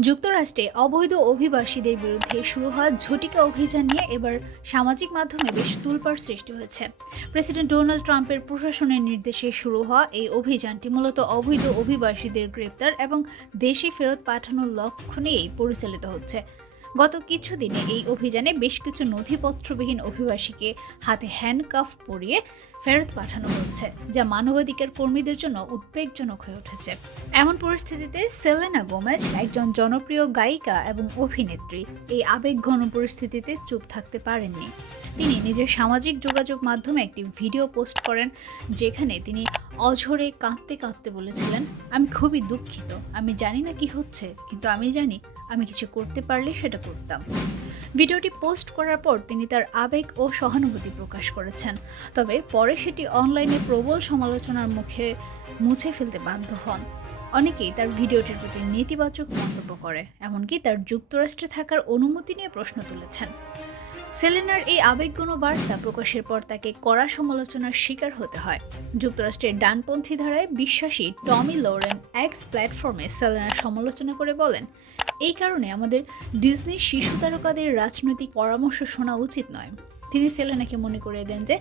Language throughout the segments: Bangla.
যুক্তরাষ্ট্রে অবৈধ অভিবাসীদের বিরুদ্ধে শুরু হওয়া ঝটিকা অভিযান নিয়ে এবার সামাজিক মাধ্যমে বেশ তোলপাড় সৃষ্টি হয়েছে। প্রেসিডেন্ট ডোনাল্ড ট্রাম্পের প্রশাসনের নির্দেশে শুরু হওয়া এই অভিযানটি মূলত অবৈধ অভিবাসীদের গ্রেপ্তার এবং দেশে ফেরত পাঠানোর লক্ষ্য নিয়েই পরিচালিত হচ্ছে। গত কিছুদিনে এই অভিযানে বেশ কিছু নথিপত্রবিহীন অভিবাসীকে হাতে হ্যান্ডকাফ পরিয়ে ফেরত পাঠানো হচ্ছে, যা মানবাধিকার কর্মীদের জন্য উদ্বেগজনক হয়ে উঠেছে। এমন পরিস্থিতিতে সেলেনা গোমেজ, একজন জনপ্রিয় গায়িকা এবং অভিনেত্রী, এই আবেগঘন পরিস্থিতিতে চুপ থাকতে পারেননি। তিনি নিজের সামাজিক যোগাযোগ মাধ্যমে একটি ভিডিও পোস্ট করেন, যেখানে তিনি অঝরে কাঁদতে কাঁদতে বলেছিলেন, "আমি খুবই দুঃখিত। আমি জানি না কি হচ্ছে, কিন্তু আমি জানি আমি কিছু করতে পারলে সেটা করতাম।" ভিডিওটি পোস্ট করার পর তিনি তার আবেগ ও সহানুভূতি প্রকাশ করেছেন, তবে পরে সেটি অনলাইনে প্রবল সমালোচনার মুখে মুছে ফেলতে বাধ্য হন। অনেকেই তার ভিডিওটির প্রতি নেতিবাচক মন্তব্য করে, এমনকি তার যুক্তরাষ্ট্রে থাকার অনুমতি নিয়ে প্রশ্ন তুলেছেন। সেলেনার এই আবেগঘন বার্তা প্রকাশের পর তাকে কড়া সমালোচনার শিকার হতে হয়। যুক্তরাষ্ট্রের ডানপন্থী ধারায় বিশ্বাসী টমি লোরেন এক্স প্ল্যাটফর্মে সেলেনার সমালোচনা করে বলেন, "এই কারণে আমাদের ডিজনির শিশু তারকাদের রাজনৈতিক পরামর্শ শোনা উচিত নয়।" তিনি সেলেনাকে মনে করিয়ে দেন যে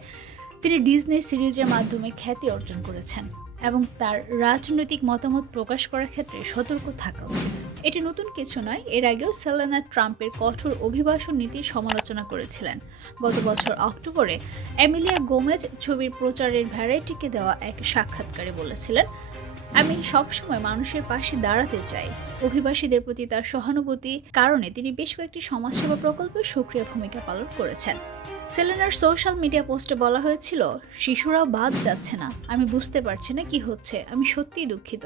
তিনি ডিজনির সিরিজের মাধ্যমে খ্যাতি অর্জন করেছেন এবং তার রাজনৈতিক মতামত প্রকাশ করার ক্ষেত্রে সতর্ক থাকা উচিত। এটি নতুন কিছু নয়, এর আগেও সেলেনা ট্রাম্পের কঠোর অভিবাসন নীতির সমালোচনা করেছিলেন। গত বছর অক্টোবরে এমিলিয়া গোমেজ ছবির প্রচারের ভ্যারাইটিকে দেওয়া এক সাক্ষাৎকারে বলেছিলেন, "আমি সবসময় মানুষের পাশে দাঁড়াতে চাই।" অভিবাসীদের প্রতি তার সহানুভূতির কারণে তিনি বেশ কয়েকটি সমাজসেবা প্রকল্পে সক্রিয় ভূমিকা পালন করেছেন। সেলেনার সোশ্যাল মিডিয়া পোস্টে বলা হয়েছিল, "শিশুরাও বাদ যাচ্ছে না। আমি বুঝতে পারছি না কি হচ্ছে। আমি সত্যিই দুঃখিত।"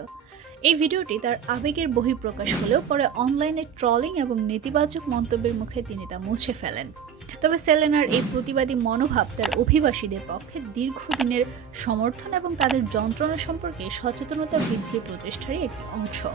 এই ভিডিওটি তার আবেগের বহিঃপ্রকাশ হলেও পরে অনলাইনে ট্রলিং এবং নেতিবাচক মন্তব্যের মুখে তিনি তা মুছে ফেলেন। তবে সেলেনার এই প্রতিবাদী মনোভাব তার অভিবাসীদের পক্ষে দীর্ঘদিনের সমর্থন এবং তাদের যন্ত্রণা সম্পর্কে সচেতনতা বৃদ্ধির প্রচেষ্টারই একটি অংশ।